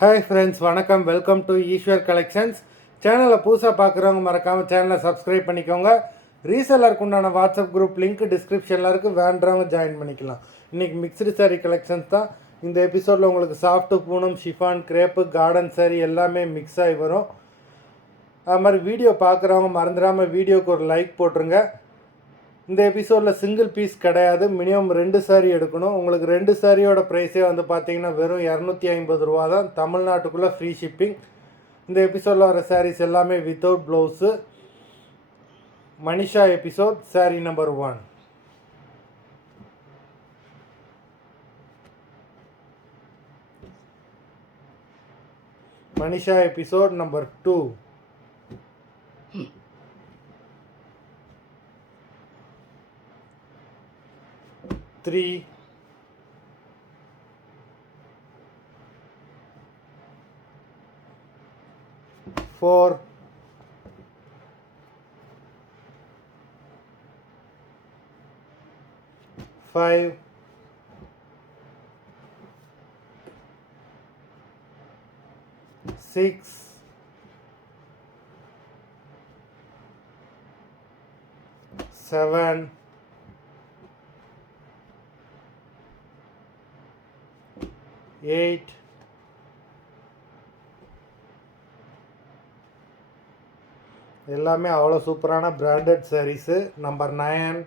Hi friends, வணக்கம். Welcome to Eswar collections. சேனலை புதுசாக பார்க்குறவங்க மறக்காமல் சேனலை சப்ஸ்கிரைப் பண்ணிக்கோங்க. ரீசெல்லருக்கு உண்டான வாட்ஸ்அப் குரூப் லிங்க் டிஸ்கிரிப்ஷனில் இருக்குது, வேண்டவங்க ஜாயின் பண்ணிக்கலாம். இன்றைக்கி மிக்ஸ்டு சாரீ கலெக்ஷன்ஸ் தான். இந்த எபிசோடில் உங்களுக்கு soft Poonam, chiffon, crepe, garden sari எல்லாமே மிக்ஸ் ஆகி வரும். அது மாதிரி வீடியோ பார்க்குறவங்க மறந்துடாமல் வீடியோக்கு ஒரு லைக் போட்டுருங்க. இந்த எபிசோடில் சிங்கிள் பீஸ் கிடையாது, மினிமம் 2 சாரீ எடுக்கணும். உங்களுக்கு 2 சாரியோட ப்ரைஸே வந்து பார்த்தீங்கன்னா வெறும் 250 ரூபா தான். தமிழ்நாட்டுக்குள்ளே ஃப்ரீ ஷிப்பிங். இந்த எபிசோடில் வர சாரீஸ் எல்லாமே without blouse. Manisha episode sari number 1. Manisha episode number 2. 3, 4, 5, 6, 7, 8, 9 எல்லாமே அவ்வளோ சூப்பரான பிராண்டட் சாரீஸு. நம்பர் 9,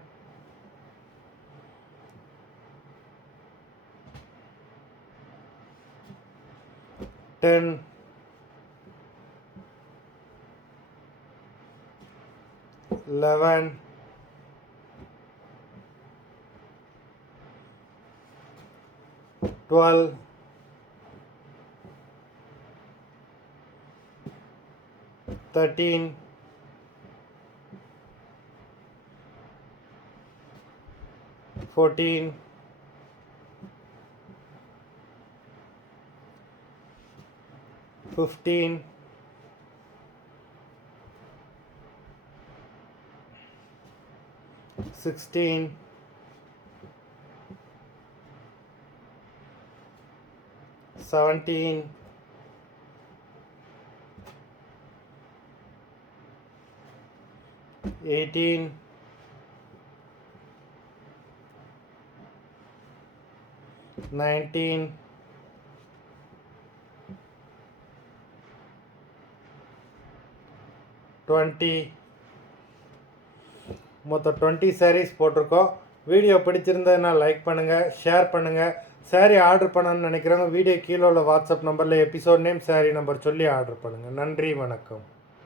10, 11, 12, 13, 14, 15, 16, 17, 18, 19, 20. மொத்தம் 20 சாரீஸ் போட்டிருக்கோம். வீடியோ பிடிச்சிருந்ததுன்னா லைக் பண்ணுங்கள், ஷேர் பண்ணுங்கள். சாரீ ஆர்டர் பண்ணணும்னு நினைக்கிறவங்க வீடியோ கீழே உள்ள வாட்ஸ்அப் நம்பரில் எபிசோட் நேம், சாரீ நம்பர் சொல்லி ஆர்டர் பண்ணுங்கள். நன்றி, வணக்கம்.